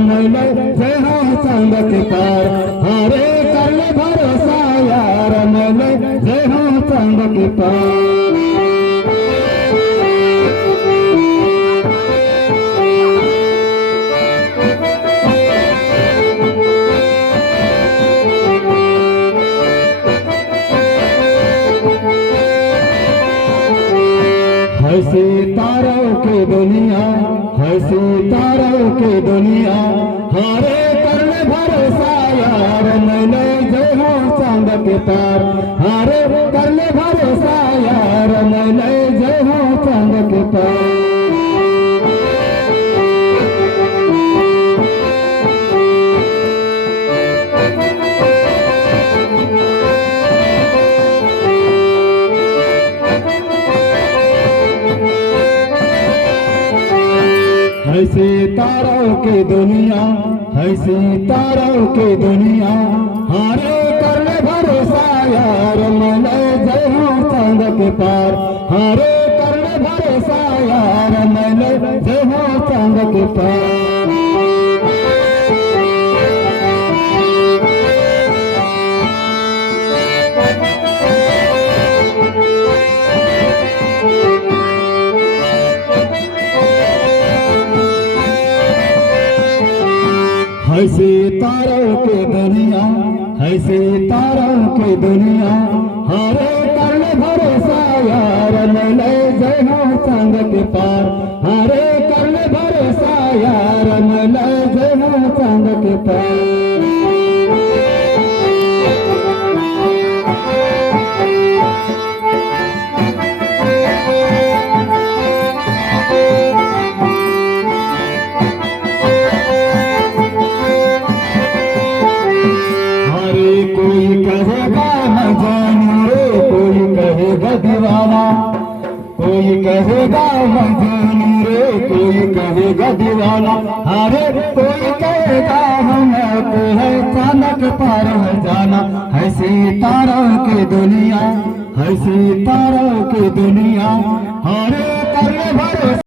मैले जय हो चांद के पार। हरे कर ले भरोसा यार मैले जय हो चांद के पार। है सितारों की दुनिया, है सितारों की दुनिया। हरे कर ले भरोसा यार मैले जय हो चांद के पार। हरे कर ले भरोसा यार मैले जय हो चांद के पार। है सितारों की दुनिया, है सितारों की दुनिया। हरे कर ले भरोसा यार मैले जय हो चांद के पार। हरे कर ले भरोसा यार मैले जय हो चांद के पार। है सितारों की दुनिया, है सितारों की दुनिया। हरे कर ले भरोसा यार मैले जय हो चांद के पार। हरे कर ले भरोसा यार मैले जय हो चांद के पार। कोई कहेगा न जानू रे, कोई कहेगा दीवाना। कोई कहेगा न जानू रे, कोई कहेगा दीवाना। अरे कोई कहेगा हमको है चांद पार है जाना। है सितारों की दुनिया, है सितारों की दुनिया। हरे कर ले भरोसा।